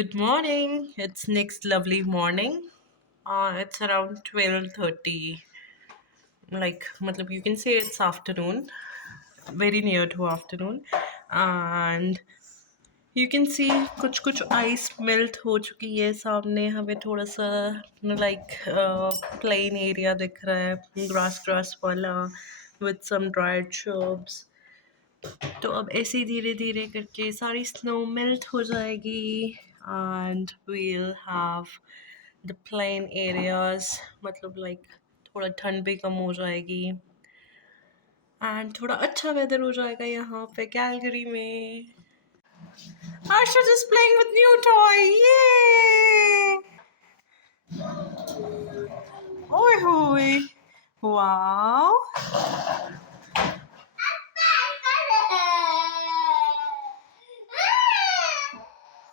Good morning. It's next lovely morning. It's around 12:30. Matlab you can say it's afternoon, very near to afternoon, and you can see कुछ ice melt हो चुकी है सामने हमें थोड़ा सा like plain area दिख रहा है grass वाला with some dried shrubs. तो अब ऐसे ही धीरे धीरे करके सारी स्नो मेल्ट हो जाएगी and we'll have the plain areas मतलब like थोड़ा ठंड भी कम हो जाएगी एंड थोड़ा अच्छा वेदर हो जाएगा यहाँ पे कैलगरी में. Asha is playing with new toy. Yay! Oi hoi! Wow!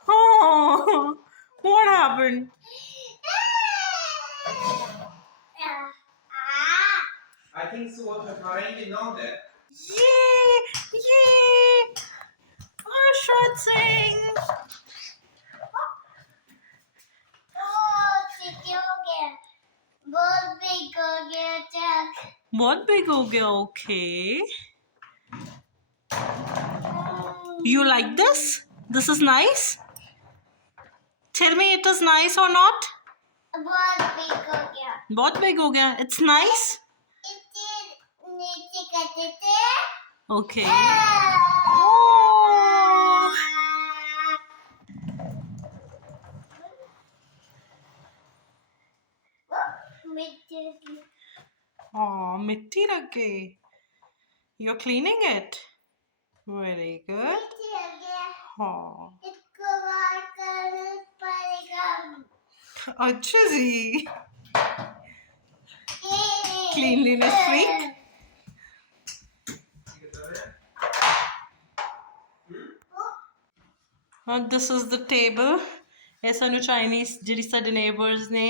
Oh, what happened? I think so. Already know that. Yay! Yay! Arshad sing. बहुत big हो गया. Okay. You like this? This is nice. Tell me it is nice or not. बहुत big हो गया. बहुत big हो गया. It's nice. नीचे करते थे. Okay. Oh. Oh, मिट्टी लग गई. You're cleaning it. Very good. Oh. इसको बाहर करना पड़ेगा. अच्छा जी. Cleanliness freak. This is the table. ऐसा नु Chinese ਜਿਹੜੀ ਸਾਡੇ neighbors ਨੇ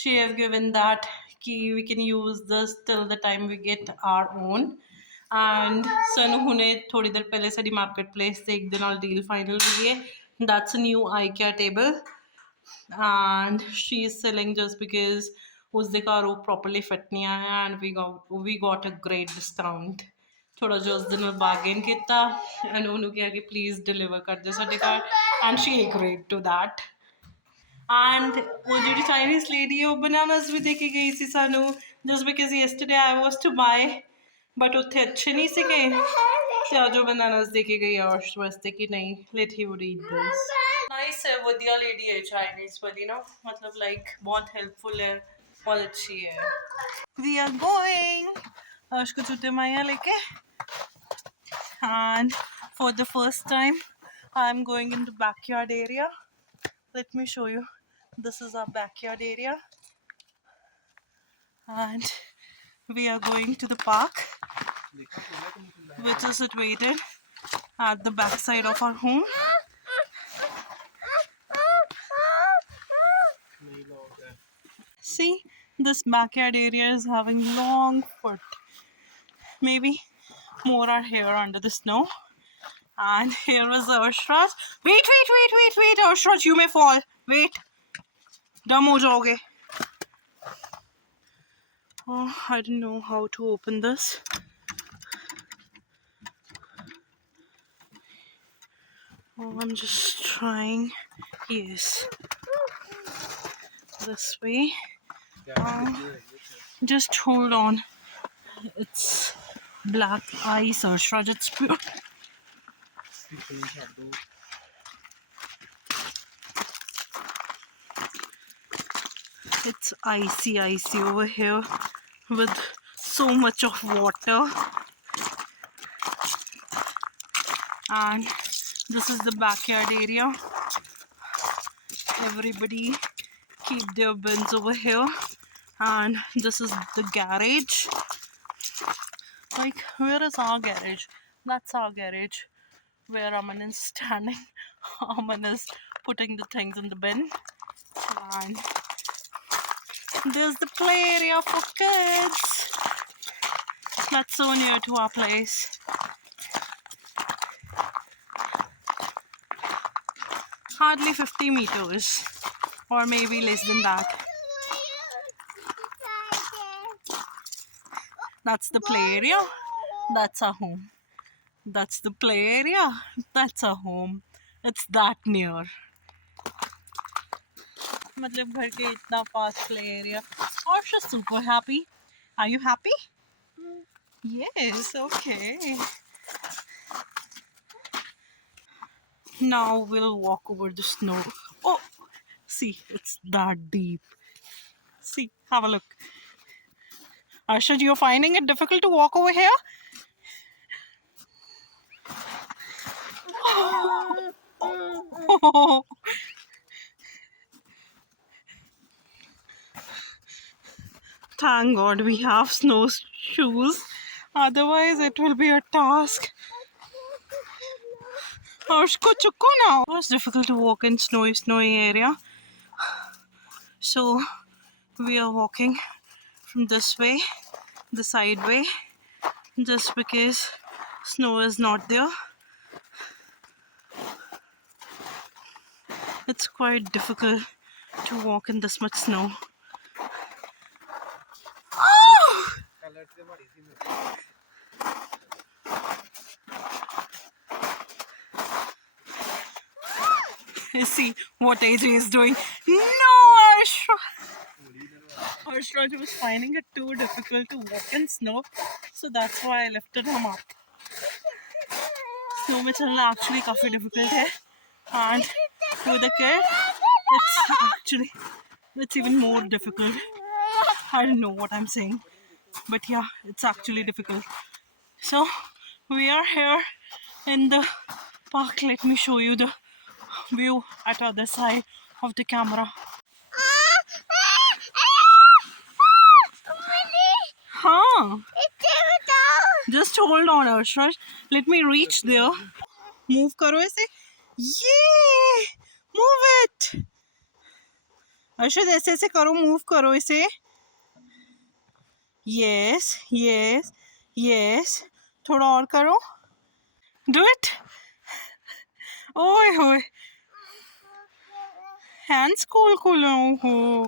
she have given that कि we can use this till the time we get our own. And ਸਾਨੂੰ ਹੁਣੇ ਥੋੜੀ ਦੇਰ ਪਹਿਲੇ ਸਾਡੀ ਮਾਰਕੀਟ ਪਲੇਸ ਤੇ ਇੱਕ ਦੇ ਨਾਲ ਡੀਲ ਫਾਈਨਲ ਹੋਈ ਹੈ. That's a new IKEA table and she is selling just because ਉਸਦੇ ਘਰ ਉਹ properly fit ਨਹੀਂ ਆਇਆ and we got a great discount. ਥੋੜਾ ਜਿਹਾ ਉਸ ਦੇ ਨਾਲ ਬਾਰਗੇਨ ਕੀਤਾ ਐਂਡ ਉਹਨੂੰ ਕਿਹਾ ਕਿ ਪਲੀਜ਼ ਡਿਲੀਵਰ ਕਰ ਦਿਓ ਸਾਡੇ ਘਰ and she agreed to that. And ਉਹ ਜਿਹੜੀ ਚਾਈਨੀਜ਼ ਲੇਡੀ ਹੈ ਉਹ ਬਨਾਨਾਸ ਵੀ ਦੇ ਕੇ ਗਈ ਸੀ ਸਾਨੂੰ just because yesterday I was to buy but ਉੱਥੇ ਅੱਛੇ ਨਹੀਂ ਸੀਗੇ ਤੇ ਅੱਜ ਉਹ ਬਨਾਨਾਸ ਦੇ ਕੇ ਗਈ ਔਰਸ਼ ਵਾਸਤੇ ਕਿ ਨਹੀਂ let he would eat this. Nice ਹੈ ਵਧੀਆ ਲੇਡੀ ਹੈ ਚਾਈਨੀਜ਼ ਵਾਲੀ ਨਾ ਮਤਲਬ ਲਾਈਕ ਬਹੁਤ ਹੈਲਪਫੁਲ ਹੈ बहुत अच्छी है. We are going अर्श को जूते माया लेके and for the first time I'm going into backyard area. Let me show you. This is our backyard area and we are going to the park which is situated at the back side of our home. See, this backyard area is having long foot. Maybe more are here under the snow. And here was Arshrat. Wait, Arshrat, you may fall. Wait. Dumb ho jaoge. Oh, I don't know how to open this. Oh, I'm just trying. Yes. This way. Just hold on. It's black ice, Arshrat. It's pure. It's icy over here with so much of water. And this is the backyard area. Everybody keep their bins over here. And this is the garage. Like, where is our garage? That's our garage. Where Aman is standing. Aman is putting the things in the bin. And there's the play area for kids. That's so near to our place. hardly 50 meters or maybe less than that. That's the play area. That's our home. That's the play area. That's our home. It's that near. मतलब घर के इतना पास play area. Or just super happy. Are you happy? Yes, okay. Now we'll walk over the snow. Oh, see, it's that deep. See, have a look. Arshad, you're finding it difficult to walk over here? Oh. Thank God we have snowshoes. Otherwise, it will be a task. Arshko chukko now. It was difficult to walk in snowy area. So we are walking from this way, the side way, just because snow is not there. It's quite difficult to walk in this much snow. Oh! See what AJ is doing. No, Arshad was finding it too difficult to walk in snow, so that's why I lifted him up. Snow में चलना actually काफी difficult है, and with a kid, it's even more difficult. I don't know what I'm saying, but yeah, it's actually difficult. So we are here in the park. Let me show you the view at the other side of the camera. Huh? Just hold on, Arshad. Let me reach there. Move करो ऐसे. Yeah! Move it! Arshad ऐसे ऐसे करो, move करो इसे. Yes, yes, yes. थोड़ा और करो. Do it. ओए होए. Hands खोलो हो.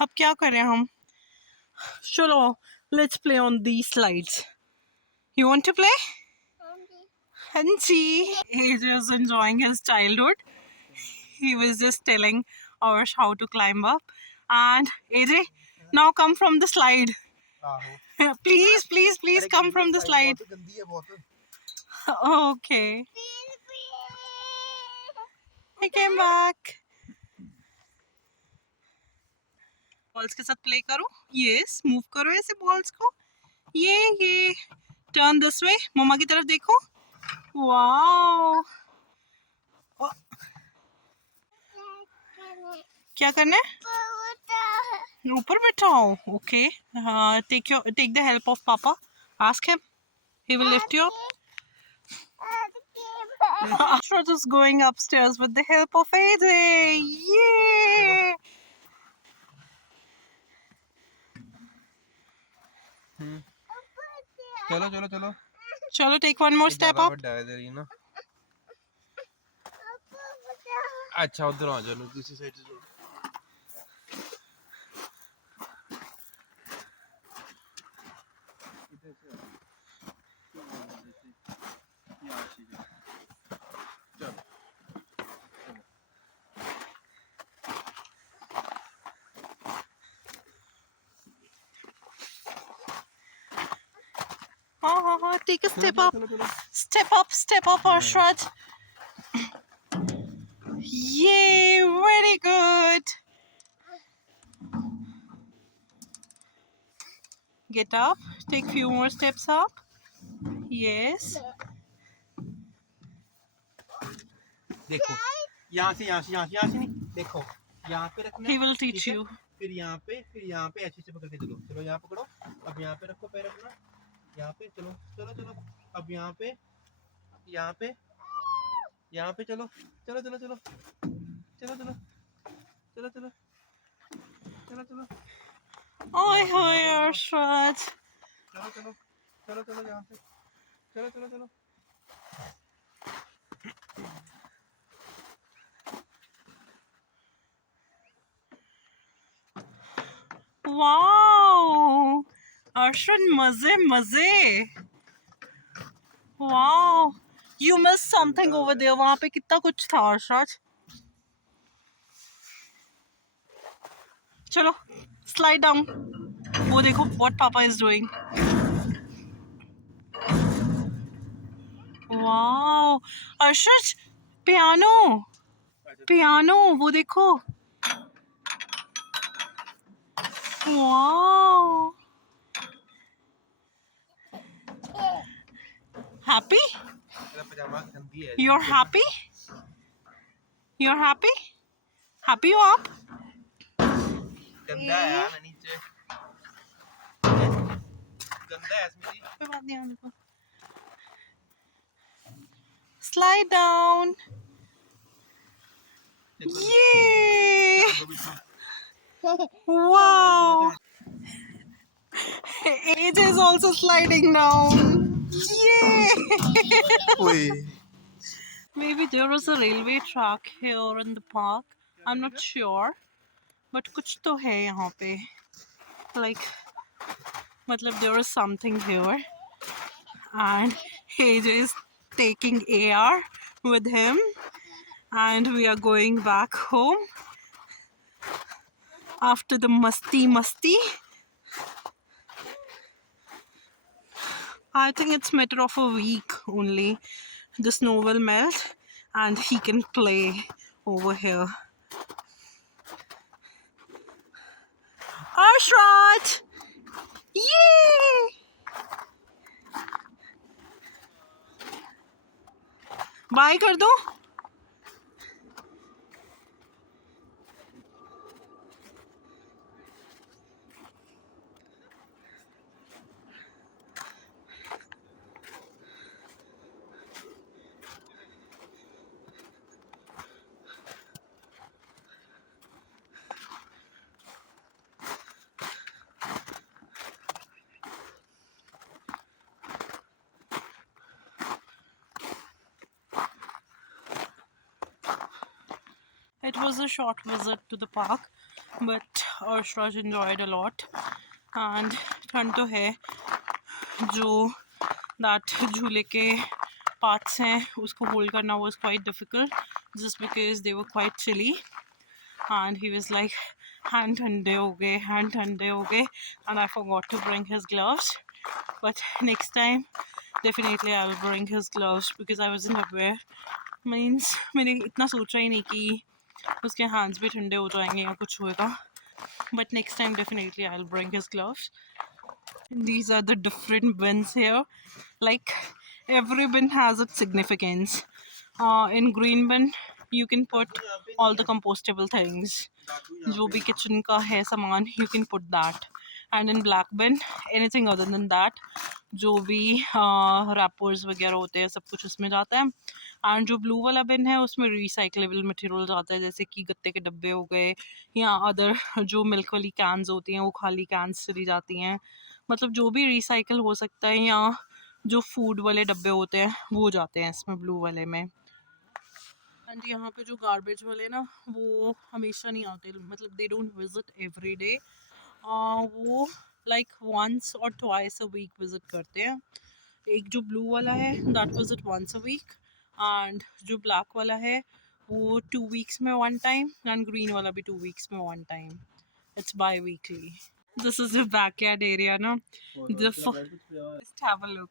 अब क्या करें हम? चलो, let's play on these slides. You want to play? Hansi. He is enjoying his childhood. He was just telling us how to climb up. And AJ, now come from the slide. Please, please, please come from the slide. Okay. He came back. Balls के साथ play करो. Yes, move करो ऐसे balls को. ये. Turn this way. मम्मा की तरफ देखो. Wow. क्या करना है? ऊपर बैठाओ. Okay. Take the help of Papa. Ask him. He will lift you up. Ashra is going upstairs with the help of AJ. Yay! Chalo, take one more step up. अच्छा उधर आ जाओ दूसरी साइड से Take a step up. Step up, Arshad. Yay, very good. Get up. Take few more steps up. Yes. देखो यहाँ से नहीं देखो यहाँ पे रखना He will teach you. फिर यहाँ पे ऐसे से पकड़ के चलो यहाँ पकड़ो अब यहाँ पे रखो पैर अपना यहाँ पे चलो अब यहाँ पे चलो Oi, Arshad. चलो यहाँ पे चलो वाओ अर्शद मजे मजे wow you miss something over there वहां पे कितना कुछ था अर्शद चलो स्लाइड डाउन वो देखो व्हाट पापा is doing wow Arshad piano piano वो देखो वाओ हैप्पी मेरा पजामा गंदी है you are happy you are happy happy हो आप गंदा है यार नीचे गंदा है स्मृति कोई बात नहीं आने को स्लाइड डाउन ये wow AJ is also sliding down yay ओए maybe there was a railway track here in the park I'm not sure but कुछ तो है यहाँ पे like मतलब there is something here and AJ is taking AR with him and we are going back home after the musty I think it's matter of a week only the snow will melt and he can play over here Arshrat yay bye कर दो It was a short visit to the park, but Arshrat enjoyed a lot. And ठंड तो है जो that झूले के parts हैं उसको hold करना was quite difficult just because they were quite chilly. And he was like hand ठंडे हो गए and I forgot to bring his gloves. But next time definitely I'll bring his gloves because I wasn't aware. Means मैंने इतना सोचा ही नहीं कि उसके hands भी ठंडे हो जाएंगे या कुछ होएगा but next time definitely I'll bring his gloves. These are the different bins here like every bin has its significance. In green bin you can put all the compostable things जो भी kitchen का है सामान you can put that and in black bin anything other than that जो भी rappers वगैरह होते हैं सब कुछ उसमें जाता है एंड जो ब्लू वाला बिन है उसमें रिसाइकलेबल मटेरियल जाता है जैसे कि गत्ते के डब्बे हो गए या अदर जो मिल्क वाली कैंस होती हैं वो खाली कैंस चली जाती हैं मतलब जो भी रिसाइकल हो सकता है या जो फूड वाले डब्बे होते हैं वो जाते हैं इसमें ब्लू वाले में एंड यहाँ पे जो गार्बेज वाले ना वो हमेशा नहीं आते मतलब they don't visit every day वो लाइक वंस और ट्वाइस अ वीक विजिट करते हैं एक जो ब्लू वाला है that visit once a week and जो ब्लैक वाला है वो 2 weeks में वन टाइम एंड ग्रीन वाला भी 2 weeks में one time it's biweekly this is the backyard area ना just have a look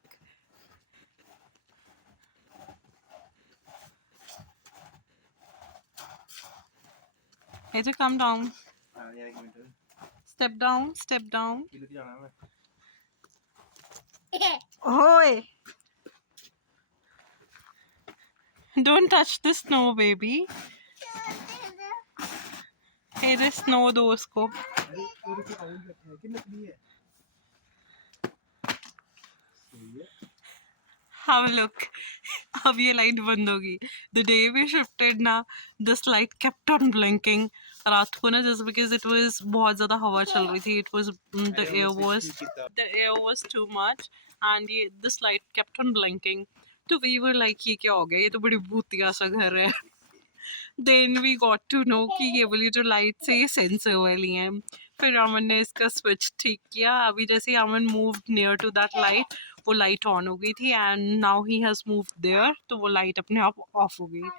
AJ come down step down Oi! Don't touch the snow, baby. Hey, the snow दो उसको. Have a look. अब ये light बंद होगी. The day we shifted ना, this light kept on blinking. रात को ना just because it was बहुत ज़्यादा हवा चल रही थी. It was the air was too much and this light kept on blinking. तो we were like ये क्या हो गया? ये तो बड़ी भूतिया सा घर है. Then we got to know कि ये वाली जो लाइट्स है ये सेंसर वाली हैं फिर अमन ने इसका स्विच ठीक किया। अभी जैसे ही Aman moved near to that light, वो लाइट ऑन हो गई थी and now he has moved there, तो वो लाइट अपने आप ऑफ हो गई।